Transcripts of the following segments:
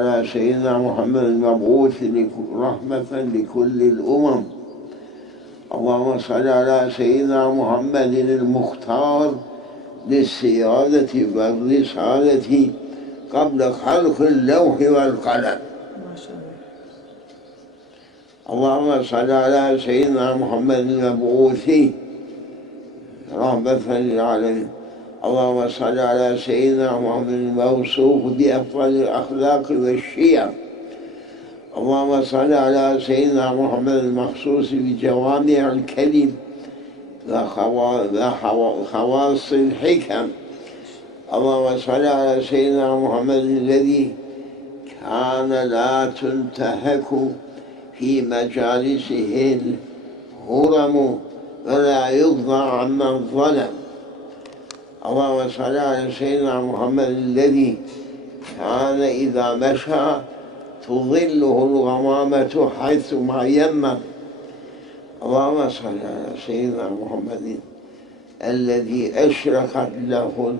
على سيدنا محمد المبعوث رحمة لكل الأمم. اللهم صل على سيدنا محمد المختار للسيادة والرسالة قبل خلق اللوح والقلم. اللهم صل على سيدنا محمد المبعوث رحمة للعالمين. اللهم صل على سيدنا محمد الموصوف بأفضل الأخلاق والشيم. اللهم صل على سيدنا محمد المخصوص بجوامع الكلم وخواص الحكم. اللهم صل على سيدنا محمد الذي كان لا تنتهك في مجالسه الهرم ولا يقضى عمن ظلم. اللهم صل على سيدنا محمد الذي كان إذا مشى تظله الغمامة حيثما يمم. اللهم صل على سيدنا محمد الذي أشرقت له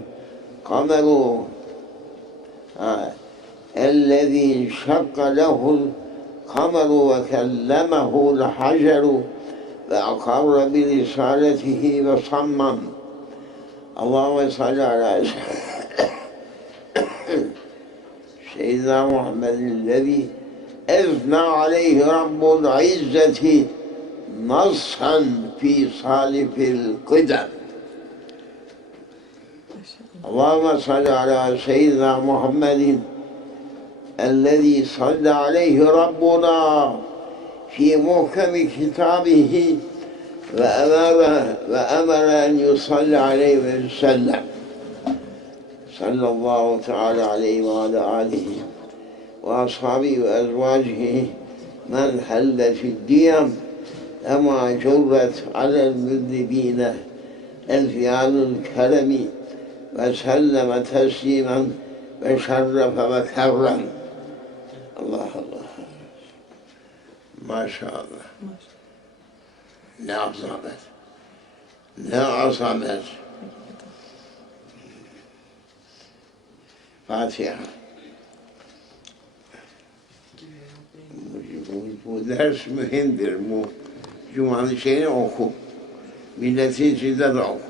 القمر الذي انشق له القمر وكلمه الحجر فأقر برسالته وصمم. اللهم صل على سيدنا محمد الذي أثنى عليه رب العزة نصا في صالف القدم. اللهم صل على سيدنا محمد الذي صلى عليه ربنا في محكم كتابه وأمر أن يصلى عليه وسلم. صلى الله تعالى عليه وعلى آله وأصحابه وأزواجه من حل في الديم أما جرت على المذنبين الفعال الكرم وسلم تسليما وشرف وكرم. الله الله ما شاء الله. لا عصمت لا عصمت. فاتحة. ودرس مهمdir bu. Cuma'nın şeyini oku. Milletin içinde de oku.